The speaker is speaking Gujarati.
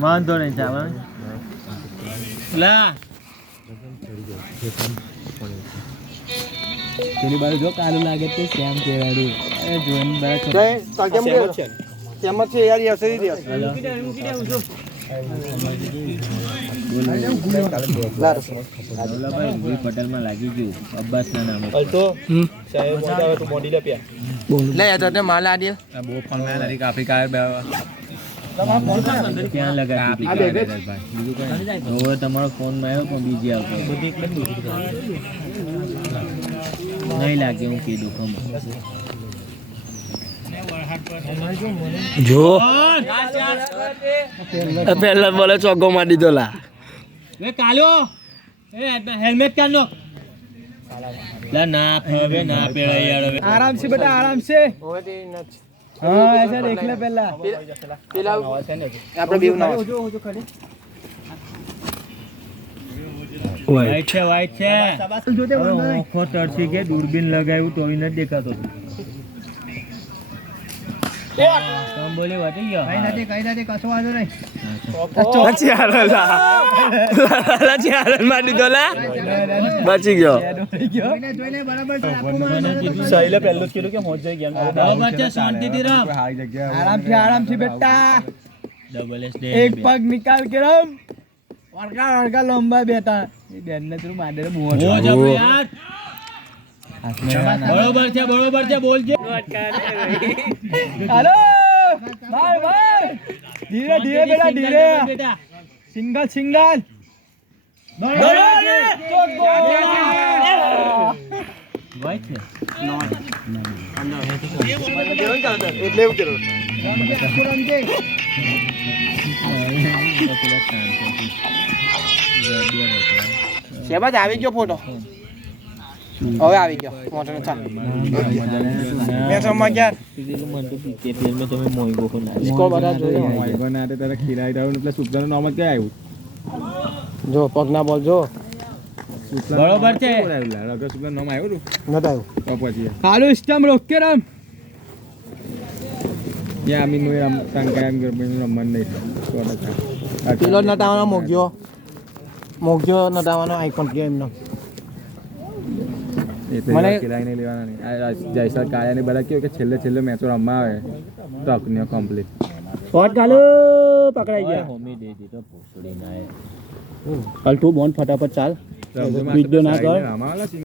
વાંધો નહીં ચાલો લા તેની બાજુ જો કાલું લાગે તે કેમ કેવાડું એ જોઈને બરાબર કેમ છે યાર યસરી દે મૂકી દે જો પટેલ માં લાગી ગયું અબ્બાસ ના નામે તો સાહેબ મોટા તું મોડી લે પ્યા લે યાર તને માલ આ દે બહુ ફોન માં લરી કાફી કાર બે ક્યાં લગા તમારો ફોન માં આવ્યો પણ બીજી આવતો નહીં લાગે હું કીધું કમ જો પહેલા બોલે ચોગ્ગો મારી દીધો લા વે કાલ્યો એ હેલ્મેટ કાઢ નો લા ના હવે ના પેડા યાર હવે આરામ से बेटा आराम से हां ऐसा देख ले पहला पेला આપણે બેવ ના જો ખડી વાઈટ છે જોતે ઓખો તરસી કે દૂરબીન લગાવ્યું તોય ન દેખાતો તમ બોલે વાટી ગયો કઈ નથી કસો વાંધો નહીં બચી હાલ મારી દોલા બચી ગયો જોઈને બરાબર સાઈલે પહેલો જ કીધું કે મોજ જઈ ગયા બરાબર છે શાંતિથી રમ આરામથી બેટા ડબલ એસ એક પગ નિકાલ કે રમ વળકા લંબા બેટા એ બેન ને તું માડે બહુ યાર બરોબર છે બોલજે હાલો ભાઈ ધીરે બેટા ધીરે સિંગલ બરોબર વાઈટ છે એટલે એવું કરો શેબાદ આવી ગયો ફોટો હવે આવી ગયો મોટો ચાલ મે સમા ગયા મન તો કેપીએલ મે તમે મોઈગો કો ના સ્કોર બતા જોયો મોઈગો ના તે તારે ખીરાઈ દાવ એટલે સુપલાનું નામ જ કે આવ્યું જો પગના બોલ જો બરોબર છે રગર સુપલાનું નામ આવ્યું નત આવ્યું પછી હાલો સ્ટમ રોક કે રમ યા મીનુ આમ સંકાયમ ગરબીનું રમન નહીં પેલો નટાવાનો મોગ્યો નટાવાનો આઈકોન કે એમનો મને ખીલાઈ નહીં લેવાના નહીં આ જયસર કાયા ને બધા કેવું કે છેલ્લે મેચો રમવા આવે ટક ને કમ્પ્લીટ શોટ ગાલો પકડાઈ ગયા હોમી દે દીધો ભોસડી ના અલ્ટુ બોન ફટાફટ ચાલ વિડિયો ના કર